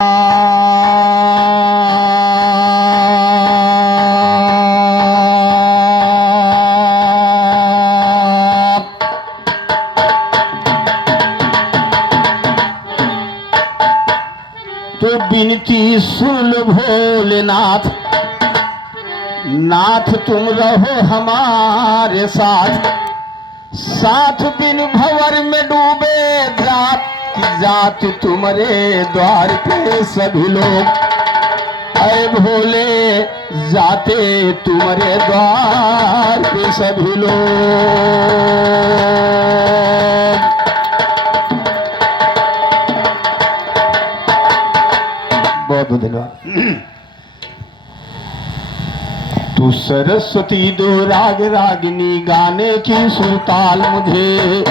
तो बिनती सुन लो भोलेनाथ, नाथ तुम रहो हमारे साथ। साथ दिन भंवर में डूबे जात तुम्हारे द्वार पे सभी लोग। ऐ भोले जाते तुम्हारे द्वार पे सभी लोग। बहुत बहुत धन्यवाद। तू सरस्वती दो राग रागिनी, गाने की सुरताल मुझे।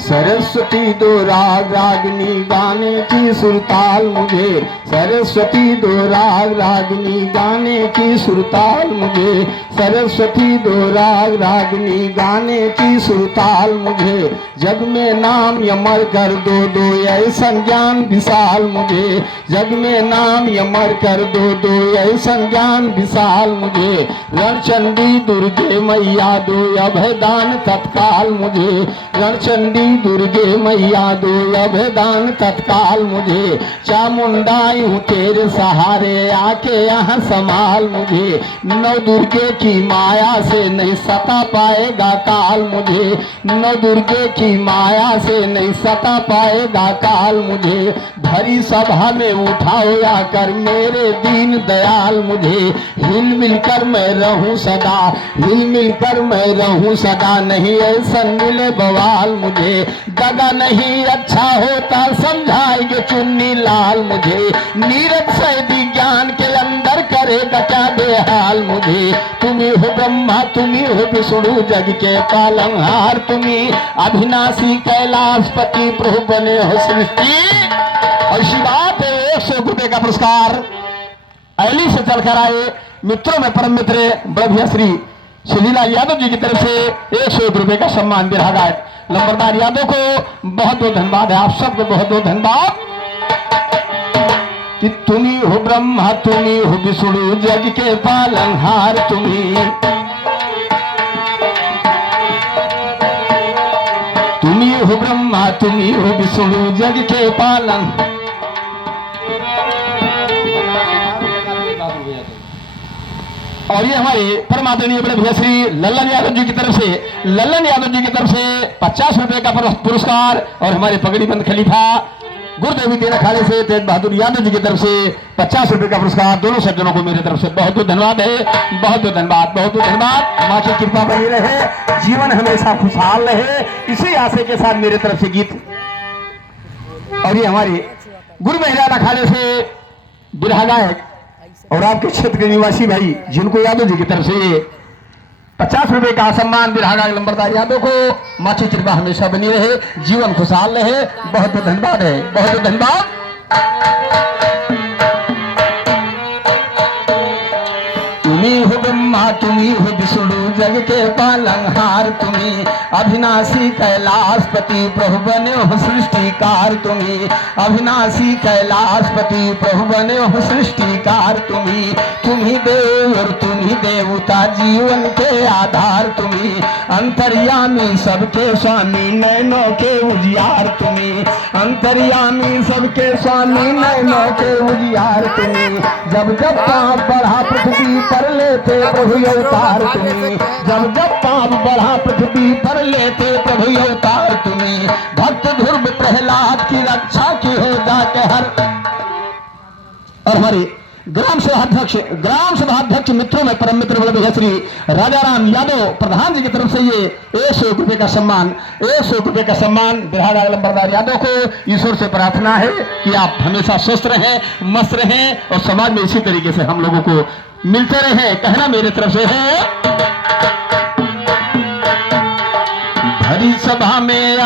सरस्वती दो राग रागिनी, गाने की सुरताल मुझे। सरस्वती दो राग रागिनी, गाने की सुरताल मुझे। सरस्वती दो राग रागिनी, गाने की सुरताल मुझे। जग में नाम यमर कर दो दो ऐसा ज्ञान विशाल मुझे। जग में नाम यमर कर दो दो ऐसा ज्ञान विशाल मुझे। रणचंडी दुर्गे मैया दो अभयदान तत्काल मुझे। रणचंडी दुर्गे मैया दो अभयदान तत्काल मुझे। चामुंडाई हूँ तेरे सहारे, आके यहाँ संभाल मुझे। नौ दुर्गे की माया से नहीं सता पाएगा काल मुझे। नौ दुर्गे की माया से नहीं सता पाएगा काल मुझे। भरी सभा में उठाओ आकर मेरे दीन दयाल मुझे। हिल मिलकर मैं रहूं सदा, हिल मिलकर मैं रहूं सदा। नहीं ऐसा मिले बवाल मुझे। दगा नहीं अच्छा होता समझाएंगे चुन्नी लाल मुझे। नीरज सैदी ज्ञान के अंदर करेगा क्या बेहाल मुझे। तुम्ही हो ब्रह्मा तुम्ही हो विष्णु जग के पालनहार। तुम्ही अविनाशी कैलाशपति प्रभु बने हो सृष्टि। और शिवात 100 रुपए का पुरस्कार अली से चलकर आए मित्रों में परम मित्र ब्रह्म श्री सुनीला यादव जी की तरफ से 100 रुपए का सम्मान दे रहा है। लंबरदार यादव को बहुत बहुत धन्यवाद है। आप सबको बहुत बहुत धन्यवाद। कि तुम्ही हो ब्रह्मा तुम्ही हो विष्णु जग के पालनहार। तुम्ही हो ब्रह्मा तुम्ही हो विष्णु जग के पालन। और ये हमारे परम आदरणीय बड़े भैया श्री लल्लन यादव जी की तरफ से, लल्लन यादव जी की तरफ से 50 रुपए का पुरस्कार। और हमारे पगड़ीबंद खलीफा गुरुदेवी तेरा खाले से तेज बहादुर यादव जी की तरफ से 50 रुपए का पुरस्कार। दोनों सज्जनों को मेरी तरफ से बहुत बहुत धन्यवाद है। बहुत बहुत धन्यवाद, बहुत बहुत धन्यवाद। माँ की कृपा बनी रहे, जीवन हमेशा खुशहाल रहे, इसी आशय के साथ मेरे तरफ से गीत। और ये हमारे गुरु महिला अखाड़े से बिरहा गायक और आपके क्षेत्र के निवासी भाई जिनको यादव जी की तरफ से ये 50 रुपए का सम्मान बिरहा गायक लंबरदार यादव को। माँ की कृपा हमेशा बनी रहे, जीवन खुशहाल रहे। बहुत बहुत धन्यवाद है, बहुत बहुत धन्यवाद। तुम्ही हो ब्रह्मा तुम्ही हो विष्णु जग के पालनहार। तुम्ही अविनाशी कैलाशपति प्रभु बने हो सृष्टिकार। तुम्ही अविनाशी कैलाशपति प्रभु बने हो सृष्टिकार। तुम्ही देव और तुम्ही देवता जीवन के आधार। तुम्ही अंतर्यामी सबके स्वामी नैनों के उजियार। तुम्ही अंतर्यामी सबके स्वामी नैनों के उजियार। तुम्ही जब जब पाप बढ़ा पृथ्वी पर लेते प्रभु अवतार। तुम्ही जब जब पाप बढ़ा पृथ्वी पर लेते प्रभु अवतार। तुम्ही भक्त ध्रुव प्रहलाद की रक्षा की हो जाके हर। और हमारे ग्राम सभा अध्यक्ष मित्रों में परम मित्र बड़े श्री राजाराम यादव प्रधान जी की तरफ से ये 100 रुपए का सम्मान, 100 रुपए का सम्मान बिरहा लंबरदार यादव को। ईश्वर से प्रार्थना है कि आप हमेशा स्वस्थ रहें, मस्त रहें और समाज में इसी तरीके से हम लोगों को मिलते रहे, कहना मेरे तरफ से है। भरी सभा में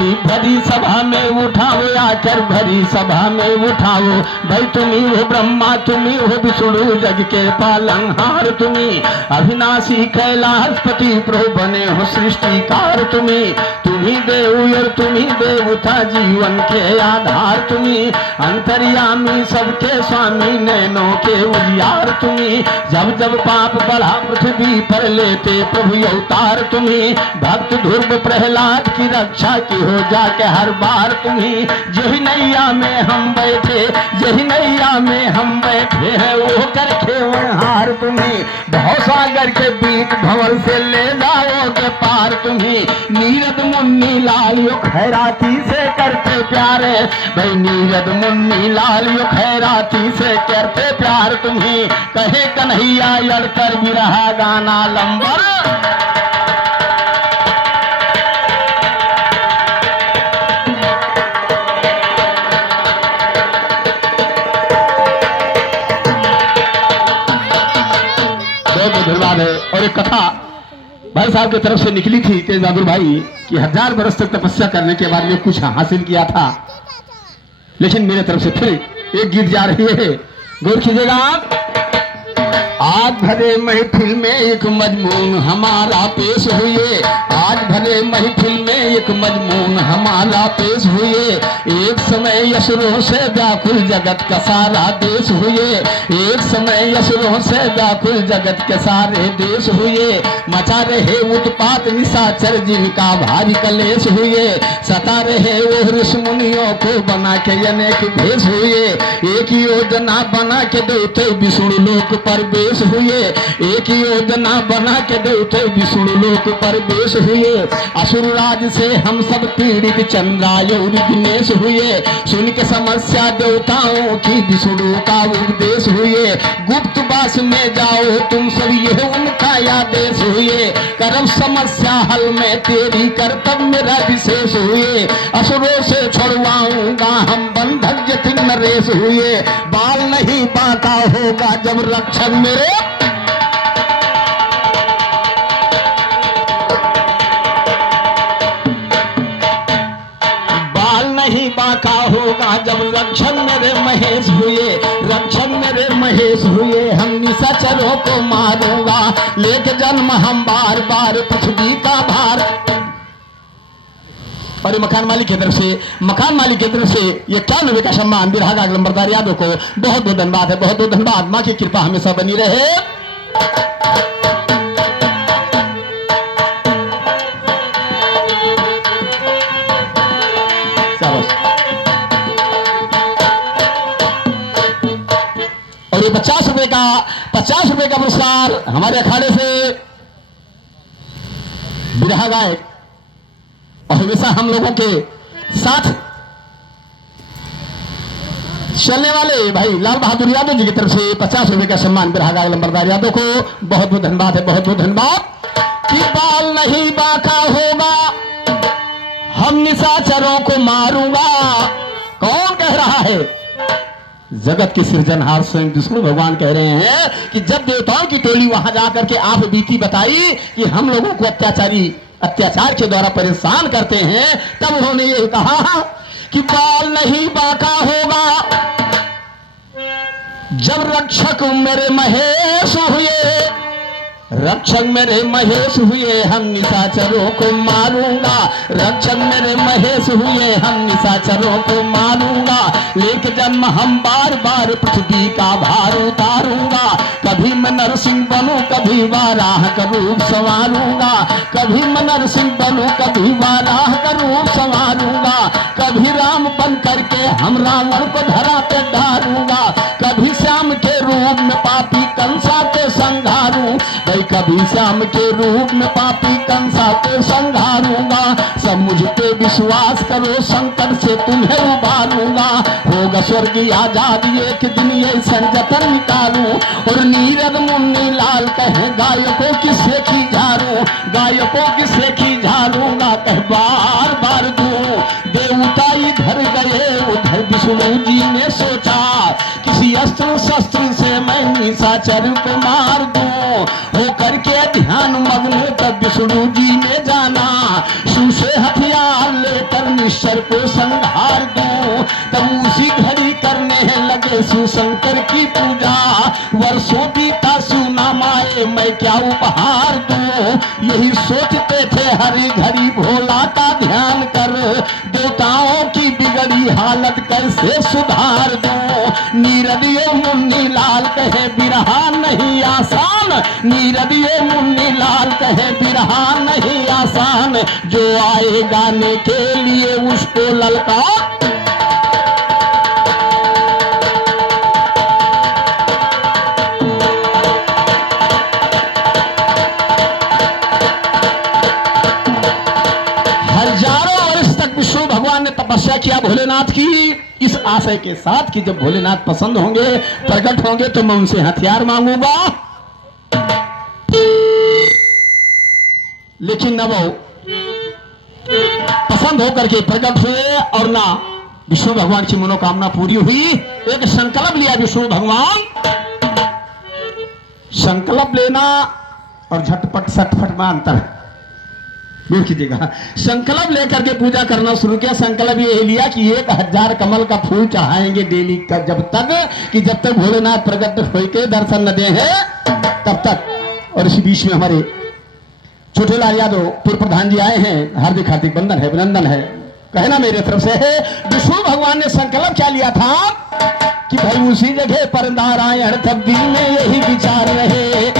की भरी सभा में उठाओ, आकर भरी सभा में उठाओ। भाई तुम्ही हो ब्रह्मा, तुम्ही हो विष्णु, जग के पालनहार तुम्ही, अविनाशी कैलाशपति प्रभु बने हो सृष्टिकार तुम्ही देव और तुम्ही देवता, जीवन के आधार तुम्ही, अंतर्यामी सबके स्वामी, नैनों के उजियार तुम्ही। जब जब पाप बढ़ा पृथ्वी पर लेते प्रभु अवतार तुम्ही, भक्त ध्रुव प्रहलाद की रक्षा की हो जाके हर बार तुम्ही। जही नैया में हम बैठे, जही नैया में हम बैठे हैं, वो कर खेवनहार तुम्ही, भव सागर के बीच भंवर से ले जाओगे पार तुम्ही। नीरद मुन्नी लाल यो खैराती से करते प्यारे, भाई नीरद मुन्नी लाल यो खैराती से करते प्यार तुम्ही। कहे कन्हैया लड़कर भी रहा गाना लंबर, धन्यवाद है। और एक कथा भाई साहब की तरफ से निकली थी तेज बहादुर भाई कि 1000 बरस तक तपस्या करने के बाद में कुछ हासिल किया था, लेकिन मेरे तरफ से फिर एक गीत जा रही है, गौर कीजिएगा आप। आज भरे महफिल में एक मजमून हमारा पेश हुए, आज भरे महफिल में एक मजमून हमारा पेश हुए। एक समय असुरों से व्याकुल जगत का सारा देश हुए, एक समय असुरों से व्याकुल जगत के सारे देश हुए। मचा रहे उत्पात निशाचर जिनका भारी कलेश हुए, सता रहे वो ऋषि मुनियों को बना के अनेक भेष हुए। एक योजना बना के देते विष्णु लोक पर बेश हुए, एक योजना बना के देते विष्णु लोक पर बेश हुए। असुर राज से हम सब पीड़ित चंद्राय और दिनेश हुए, सुन के समस्या देवताओं की विष्णु का उपदेश हुए। गुप्त वास में जाओ तुम सब ये उनका आदेश हुए, करम समस्या हल में तेरी कर्तव्य मेरा विशेष हुए। असुरों से छुड़वाऊंगा हम बंधक जतिन नरेश हुए, बाल नहीं बांका होगा जब रक्षक मेरे, बाल नहीं बांका होगा जब रक्षक मेरे महेश हुए, रक्षक मेरे महेश हुए। हम निशाचरों को मारूंगा लेके जन्म हम बार बार पृथ्वी का भार। और मकान मालिक की तरफ से, मकान मालिक की तरफ से ये 91 का सम्मान बिरहा नंबरदार यादव को बहुत बहुत धन्यवाद है, बहुत बहुत धन्यवाद। माँ की कृपा हमेशा बनी रहे। और ये 50 रुपए का पुरस्कार हमारे अखाड़े से बिरहा गायक और हमेशा हम लोगों के साथ चलने वाले भाई लाल बहादुर यादव जी की तरफ से 50 रुपए का सम्मान बिरहा गायक नंबरदार यादव को बहुत बहुत धन्यवाद है, बहुत बहुत धन्यवाद। कि बाल नहीं बांका होगा हम निशाचरों को मारूंगा, कौन कह रहा है? जगत के सृजनहार स्वयं विष्णु भगवान कह रहे हैं कि जब देवताओं की टोली वहां जाकर के आप बीती बताई कि हम लोगों को अत्याचार के द्वारा परेशान करते हैं, तब उन्होंने ये कहा कि बाल नहीं बांका होगा जब रक्षक मेरे महेश हुए, रक्षक मेरे महेश हुए हम निशाचरों को मारूंगा, रक्षक मेरे महेश हुए हम निशाचरों को मारूंगा। लेके जन्म हम बार बार पृथ्वी का भार उतारूंगा, कभी मैं नरसिंह बनूं कभी वाराह का रूप संवारूंगा, कभी मैं नरसिंह बनूं कभी वाराह का रूप संवारूंगा। कभी राम बन करके हम रावण को धरा पे डालूंगा, कभी श्याम के रूप में पापी कंसा को संघारूं, कभी श्याम के रूप में पापी कंसा को संघारूंगा। सब मुझ पे विश्वास करो संकट से तुम्हें उबारूंगा, होगा स्वर्ग आजादी एक दिन ये संजतन निकालूं। और नीरद मुन्नी लाल कहे गायकों की सेखी झाड़ू, गायकों की सेखी झाड़ूंगा कह बार बार दूं। देवता इधर गए उधर विष्णु जी ने सोचा, किसी अस्त्र शस्त्र से मैं निशाचर को मार दूं। हो करके ध्यान मग्न तब विष्णु जी ने जाना, शू से हथियार लेकर निश्चर को संहार दूं। तब उसी घड़ी करने लगे शिव शंकर की पूजा। वर्षों बीता सुना माए मैं क्या उपहार दूं। यही सोचते थे हरी घड़ी भोला का ध्यान कर, देवताओं की बिगड़ी हालत कैसे सुधार दूं। नीरदिए मुन्नी लाल कहे बिरहा नहीं आसान, नीरदिए मुन्नी लाल कहे बिरहा नहीं आसान। जो आए गाने के लिए उसको ललकार। हजारों वर्ष तक विष्णु भगवान ने तपस्या किया भोलेनाथ की, इस आशय के साथ कि जब भोलेनाथ पसंद होंगे, प्रकट होंगे तो मैं उनसे हथियार मांगूंगा। लेकिन न वो पसंद होकर के प्रकट हुए और ना विष्णु भगवान की मनोकामना पूरी हुई। एक संकल्प लिया विष्णु भगवान। संकल्प लेना और झटपट सटफट में अंतर है, देख कीजिएगा। संकल्प लेकर के पूजा करना शुरू किया। संकल्प ये लिया कि 1000 कमल का फूल चढ़ाएंगे डेली का, जब तक भोलेनाथ प्रकट होकर दर्शन न दे हैं तब तक। और इसी बीच में हमारे छोटेलाल यादव पूर्व प्रधान जी आए हैं, हार्दिक हार्दिक वंदन है, अभिनंदन है, कहना मेरे तरफ से है। विष्णु भगवान ने संकल्प क्या लिया था कि भाई उसी जगह पर नारायण तब दिल में यही विचार रहे,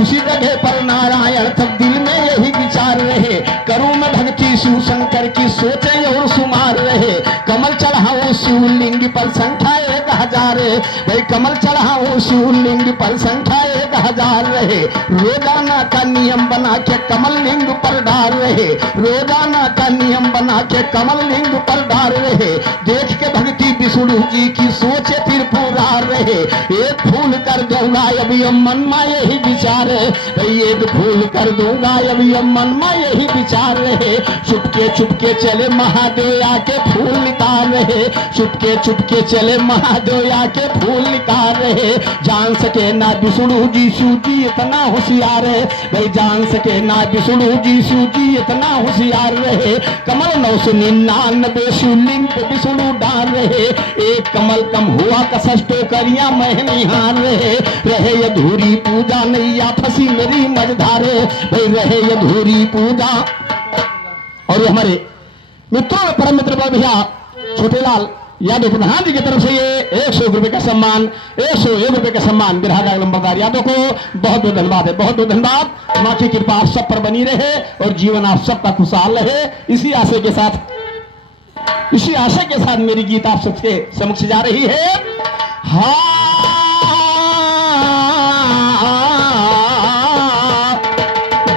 उसी जगह पर नारायण तब दिल में यही विचार रहे। करूं मैं भक्ति शिव शंकर की सोचे और सुमार रहे। कमल चढ़ाओ शिवलिंग पर संख्या 1000, भाई कमल चढ़ाओ शिवलिंग पर संख्या 1000 रहे। रोजाना का नियम बना के कमल लिंग पर डाल रहे, रोजाना का नियम बना के कमल लिंग पर डाल रहे। देख के भक्ति विष्णु जी की सोचे फिर पूरा रहे। एक फूल कर दूंगा अभी मन में यही विचार, भाई एक फूल कर दूंगा अभी मन में यही विचार रहे। चुपके चुपके चले महादेव आके फूल निकाल रहे, चुपके चुपके चले महादेव आके फूल निकाल रहे। जान सके ना विष्णु जी शिव जी इतना होशियार है, भाई जान सके ना विष्णु जी शिव जी इतना होशियार रहे। कमल 999 शिवलिंग पे विष्णु डाल रहे। एक कमल कम हुआ कसष्टो करिया मैं निहार रहे अधूरी पूजा नैया फंसी मेरी मझधारे, भाई रहे अधूरी पूजा। और हमारे मित्रों में परम मित्र भैया छोटेलाल यादव प्रधान जी की तरफ से ये 101 रुपए का सम्मान, 101 रुपए का सम्मान बिरहा नंबरदार यादव को बहुत बहुत धन्यवाद है, बहुत बहुत धन्यवाद। मां की कृपा आप सब पर बनी रहे और जीवन आप सबका खुशहाल रहे। इसी आशय के साथ मेरी गीत आप सबके समक्ष जा रही है।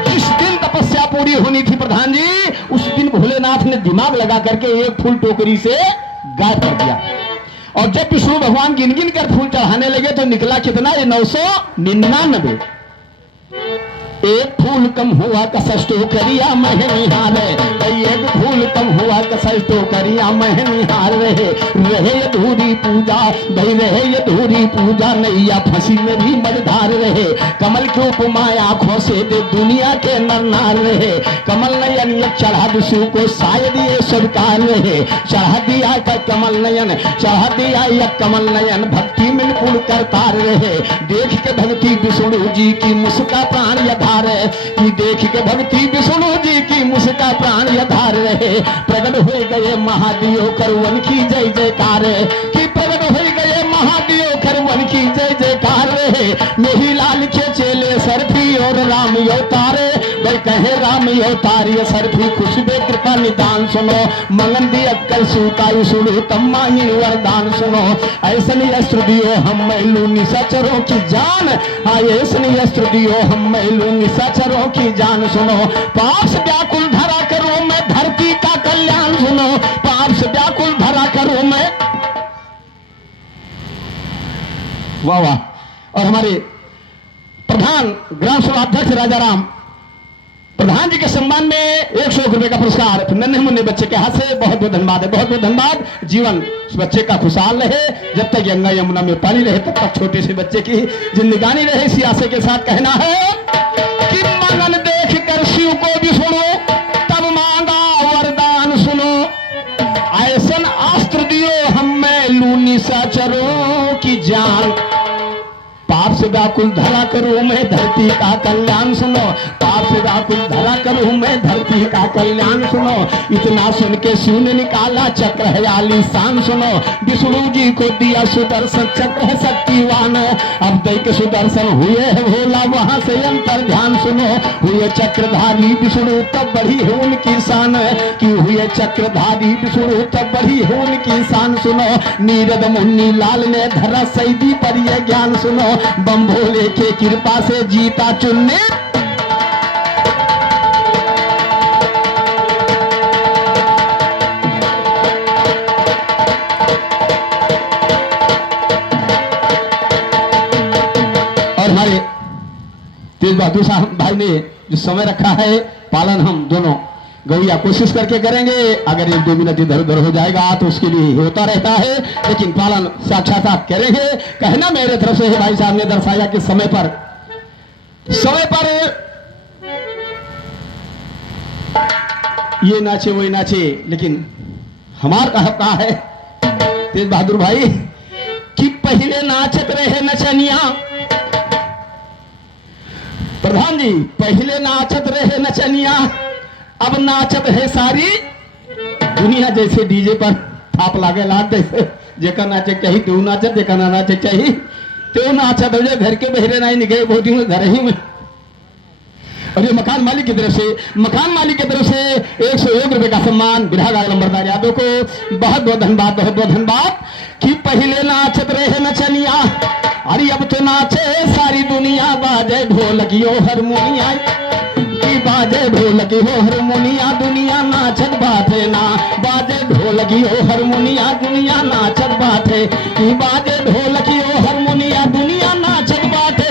जिस दिन तपस्या पूरी होनी थी प्रधान जी, उस दिन भोलेनाथ ने दिमाग लगा करके एक फूल टोकरी से गायब कर दिया। और जब विष्णु भगवान गिन गिन कर फूल चढ़ाने लगे तो निकला कितना, ये 999। एक फूल कम हुआ कसष्टो करिया मैं निहार, एक फूल कम हुआ कसष्टो करिया मैं निहार रहे अधूरी पूजा, भाई रहे अधूरी पूजा नैया फंसी मेरी मझधार रहे। कमल के उपमा आंखों से दे दुनिया के नर नार रहे। कमल नयन चढ़ा विष्णु को शायद ये स्वीकार रहे। चढ़ा दिया का कमल नयन, चढ़ा दिया या कमल नयन भक्ति में निपुण करतार रहे। देख के भक्ति विष्णु जी की मुस्का प्राण यथा कि देख के भक्ति विष्णु जी की मुस्का प्राण यधार रहे। प्रकट हो गए महादेव करवन की जय जयकार, कि प्रकट हो गए महादेव करवन की जय जयकार रहे। यही लाल के चेले सरफी और राम अवतारे, भाई कहे राम अवतार ये सरफी खुशबे कृपा निदान सुनो। मंगन दी अक्कल सूताई सुनो तम्मा ही वरदान सुनो। ऐसनी अस्त्र दियो हम मैलू निशाचरों की जान, ऐसनी अस्त्र दियो हम मैलू निशाचरों की जान सुनो। पाप से व्याकुल धरा करो मैं धरती का कल्याण सुनो। पाप से व्याकुल धरा करो मैं, वाह वाह। और हमारे प्रधान ग्राम सभा अध्यक्ष राजा राम प्रधान जी के सम्मान में 101 रुपए का पुरस्कार नन्हे मुन्ने बच्चे के हाथ से बहुत बहुत धन्यवाद है, बहुत बहुत धन्यवाद। जीवन उस बच्चे का खुशहाल रहे, जब तक गंगा यमुना में पानी रहे तब तक छोटे से बच्चे की जिंदगानी रहे। इसी आशय के साथ कहना है कि मंगन देख कर शिव को भी सुनो। व्याकुल धरा करूं मैं धरती का कल्याण सुनो, पाप से व्याकुल धरा करूं मैं धरती का कल्याण सुनो। इतना सुन के शिव ने निकाला चक्र है आलीशान सुनो। विष्णु जी को दिया सुदर्शन चक्र है शक्तिवान, अब दैक सुदर्शन हुए है भोला वहां से अंतर ध्यान सुनो। हुए चक्रधारी विष्णु तब बढ़ी है उनकी शान, कि हुए चक्रधारी विष्णु तब बढ़ी है उनकी शान सुनो। नीरद मुन्नी लाल ने धरा सैदी पर ये ज्ञान सुनो। बम भोले के कृपा से जीता चुनने, और हमारे तेज बहादुर साहब भाई ने जो समय रखा है, पालन हम दोनों गौया कोशिश करके करेंगे। अगर 1-2 मिनट इधर उधर हो जाएगा तो उसके लिए होता रहता है, लेकिन पालन साक्षात करेंगे। कहना मेरे तरफ से है, भाई साहब ने दर्शाया कि समय पर ये नाचे वही नाचे, लेकिन हमारा कहा है तेज बहादुर भाई कि पहले नाचत रहे नचनिया, प्रधान जी पहले नाचत रहे नचनिया, अब नाचत है सारी दुनिया। जैसे डीजे पर थाप लागे लाग, जैसे जेका नाचे चाहिए तो नाचत, जेका ना नाचे चाहिए तो नाचत हो जाए। घर के बहरे नहीं निकले बहुत ही घर ही में। और ये मकान मालिक की तरफ से 101 रुपए का सम्मान बिरहा नंबरदार यादव को बहुत बहुत धन्यवाद, बहुत बहुत धन्यवाद। कि पहले नाचत रहे नचनिया, अरे अब तो नाचे सारी दुनिया। बाजे ढोलकियो हारमोनिया, बाजे ढोलकियो हारमोनिया, दुनिया नाचत बाटे ना। बाजे ढोलकियो हारमोनिया, दुनिया नाचत बाटे। कि बाजे ढोलकियो हारमोनिया, दुनिया नाचत बाटे।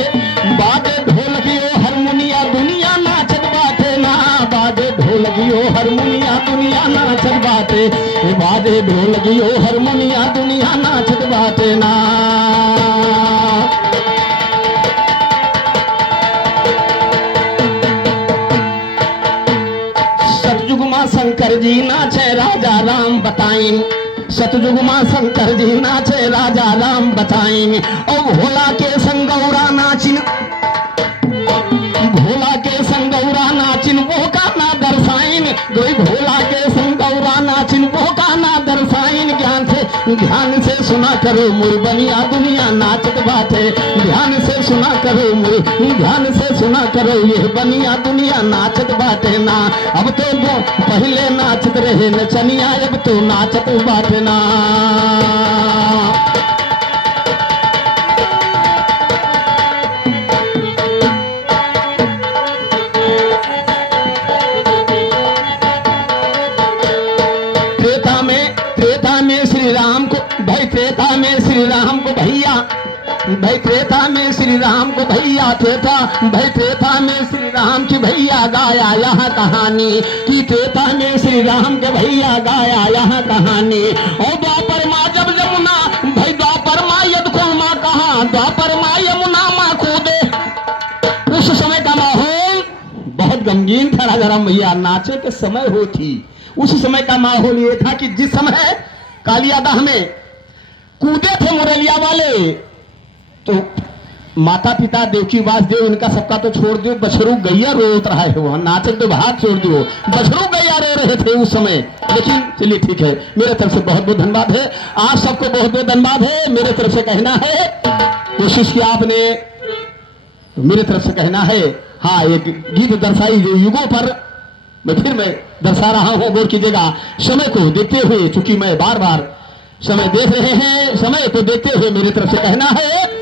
बाजे ढोलकियो हारमोनिया, दुनिया नाचत बाटे ना। बाजे ढोलकियो हारमोनिया, दुनिया नाचत बाटे। बाजे ढोलकियो हारमोनिया, दुनिया नाचत बाटे ना। शंकर जी नाचे राजा राम बताइन, सतयुग मां शंकर जी नाचे राजा राम बताइन। और भोला के संगौरा नाचिन, भोला के संगौरा नाचिन वो का ना दर्शाइन। भोला के संगौरा नाचिन वो का ना दर्शाइन। ध्यान से सुना करो मोर बनिया, दुनिया नाचत बाटे। ध्यान से सुना करो मोर, ध्यान से सुना करो ये बनिया, दुनिया नाचत बाटे ना। अब तो वो पहले नाचत रहे नचनिया, अब तो नाचत बाटे ना। श्री राम को भैया, भाई त्रेता में श्री राम को भैया त्रेता, भाई त्रेता में श्री राम की भैया गाया यहाँ कहानी। कि त्रेता में श्री राम के भैया गाया यहाँ कहानी। और द्वापर माँ जब यमुना, भाई द्वापर माँ यदकुल माँ कहा, द्वापर माँ यमुना माँ कूदे। उस समय का माहौल बहुत गमगीन था। राजा राम भैया नाचे के समय होती, उस समय का माहौल ये था कि जिस समय कालियादह में कूदे थे मुरलिया वाले, तो माता पिता देवकी वासुदेव इनका सबका तो छोड़ दो, बछरू गैया रो रहा है, वहां नाचक तो भाग छोड़ दो, बछरू गैया रो रहे थे उस समय। लेकिन चलिए ठीक है, मेरे तरफ से बहुत बहुत धन्यवाद है, आप सबको बहुत बहुत धन्यवाद है। मेरे तरफ से कहना है, कोशिश की आपने, मेरे तरफ से कहना है, हाँ एक गीत दर्शाई जो युगों पर मैं दर्शा रहा हूं, गौर कीजिएगा। समय को देखते हुए, चूंकि मैं बार बार समय देख रहे हैं, समय को देखते हुए मेरी तरफ से कहना है,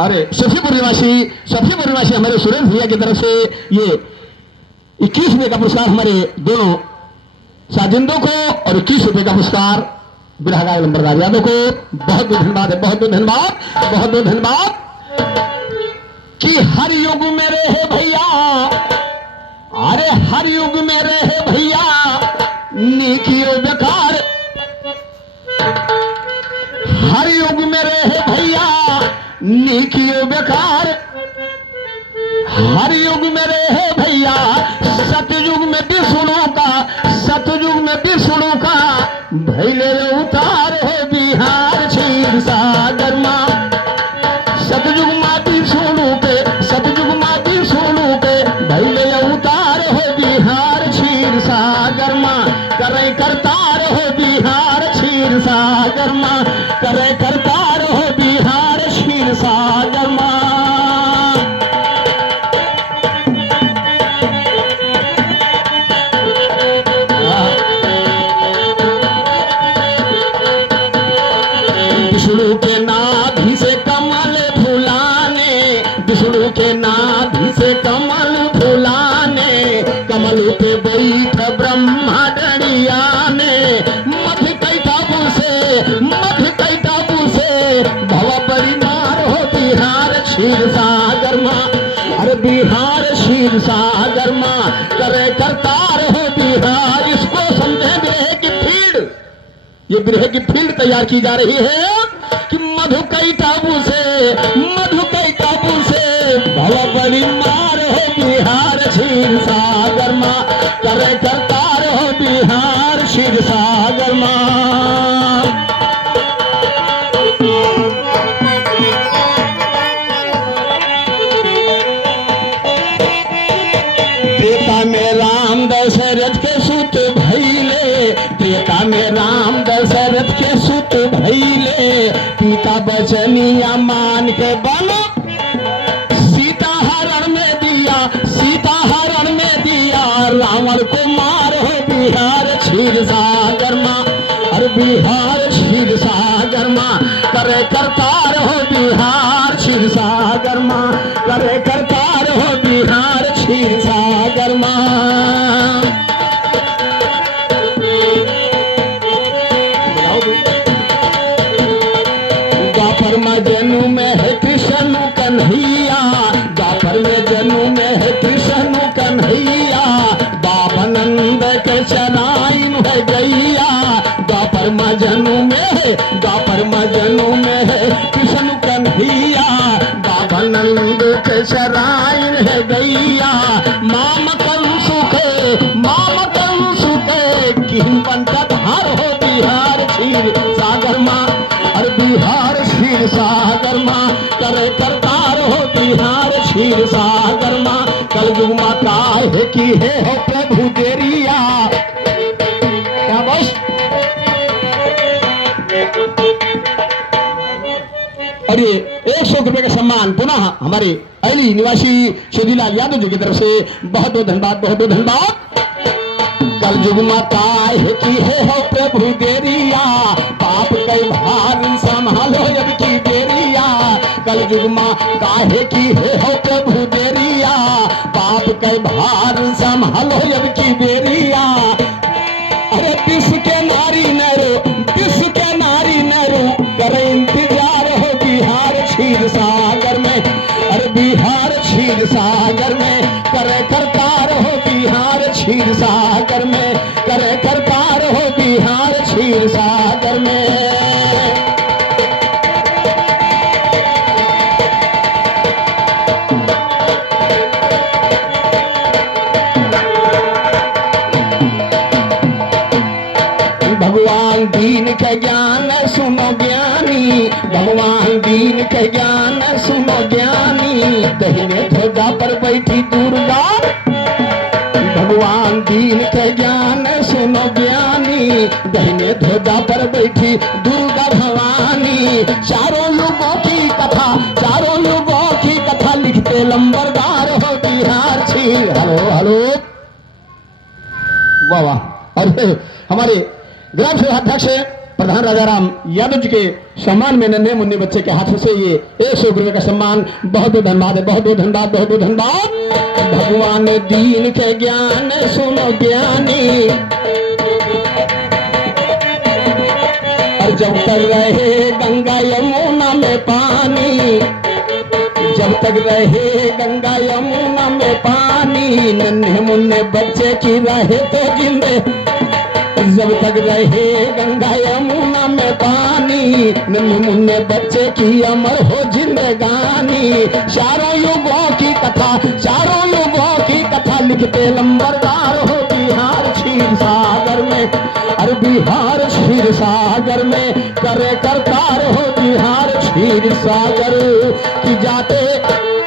अरे सफीपुर निवासी हमारे सुरेंद्र भैया की तरफ से ये 21 रुपए का पुरस्कार हमारे दोनों साजिंदों को, और 21 रुपए का पुरस्कार बिरहा नंबरदार यादव को। बहुत बहुत धन्यवाद है, बहुत बहुत धन्यवाद, बहुत बहुत धन्यवाद। कि हर युग में रहे भैया, अरे हर युग में रहे भैया नेकियों बेकार, हर युग में रहे भैया नेकियों बेकार। हर युग में रहे भैया सतयुग में विष्णु का, सतयुग में विष्णु का भैले उतार है बिहार क्षीर सागर माँ। सतयुग माँ विष्णु के, सतयुग माँ विष्णु के भैले उतार है बिहार क्षीर सागर माँ। करे करतार हो बिहार क्षीर सागर माँ, करे करतार हो बिहार क्षीर सागर माँ। विष्णु के नाभि से कमल फुलाने, विष्णु के नाभि से कमल फुलाने, कमल पे बैठ ब्रह्मा डरियाने। मध कैटाबू से, मध कैटाबू से भव परिमार हो बिहार क्षीर सागर माँ। अरे बिहार क्षीर सागर माँ करे करतार हो बिहार। इसको समझे बिरहे की भीड़, ये बिरहे की भीड़ तैयार की जा रही है कि मधु कई टाबू से, मधु कई टाबू से भव परिमार हो बिहार क्षीर सागर माँ। करे करतार हो बिहार क्षीर सागर माँ। त्रेता में राम दशरथ के सुत भैले, त्रेता में राम दशरथ के सुत भैले, पिता बचनिया मान के बनो सीता हरण में दिया, सीता हरण में दिया रावण को मार हो बिहार क्षीर सागर माँ। अरे बिहार क्षीर सागर माँ करे करतार हो बिहार क्षीर सागर माँ, करे करतार हो बिहार क्षीर सागर माँ। द्वापर में जन्म में है कृष्ण कन्हैया, द्वापर में जन्म में है कृष्ण कन्हैया, बाबानंद के चराइन है गैया। द्वापर में जन्म में है, द्वापर में जन्म में है कृष्ण कन्हैया, बाबानंद के चराइन है गैया। माम कंसु के, माम कंसु के किन बनता धार हो बिहार क्षीर सागर माँ। अरे बिहार क्षीर सागर माँ करे करतार हो बिहार क्षीर सागर माँ। कलयुग माँ काहे की है हो प्रभु देरिया। क्या बस और ये 100 रुपए का सम्मान पुनः हमारे अली निवासी शोधीलाल यादव जी की तरफ से बहुत बहुत धन्यवाद, बहुत बहुत धन्यवाद। कलयुग माँ काहे की है हो प्रभु देरिया, पाप कई भार संभालो अब की देरिया। कलयुग माँ काहे की है हो प्रभु देरिया, पाप कई भार संभालो अब की देरिया। अरे विश्व के नारी नरो, विश्व के नारी नरो करे इंतजार हो बिहार क्षीर सागर में। अरे बिहार क्षीर सागर में करे करतार हो बिहार क्षीर सागर में, करे करतार हो बिहार क्षीर सागर में। भगवान दीन का ज्ञान सुनो ज्ञानी, भगवान दीन का ज्ञान सुनो ज्ञानी, दहिने ध्वजा पर बैठी दुर्गा। भगवान दीन का ज्ञान सुनो ज्ञानी, दहिने ध्वजा पर बैठी दुर्गा भवानी। चारों युगों की कथा, चारों युगों की कथा लिखते लंबरदार हो बिहार क्षीर। हेलो हेलो वाह वाह। और हमारे ग्राम सभा अध्यक्ष प्रधान राजाराम यादव जी के सम्मान में नन्हे मुन्ने बच्चे के हाथों से ये 100 रुपए का सम्मान। बहुत बहुत धन्यवाद है, बहुत बहुत धन्यवाद, बहुत बहुत धन्यवाद। भगवान दीन के ज्ञान सुनो ज्ञानी, और जब तक रहे गंगा यमुना में पानी, जब तक रहे गंगा यमुना में पानी, नन्हे मुन्ने बच्चे की रहे तो जिंदे जब तक रहे गंगा यमुना में पानी, नन्हे मुन्ने बच्चे की अमर हो जिंदगानी। चारों युगों की कथा, चारों युगों की कथा लिखते लंबरदार हो बिहार क्षीर सागर में। अरे बिहार क्षीर सागर में करे करतार हो बिहार क्षीर सागर की। जाते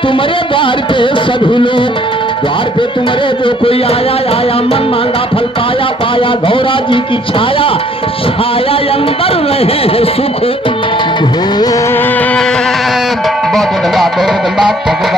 तुम्हारे द्वार पे सभी लोग, द्वार पे तुम्हारे जो कोई आया आया, मन मांगा फल पाया पाया। गौरा जी की छाया, छाया अंदर रहे हैं सुख। बहुत धन्यवाद, बहुत धन्यवाद।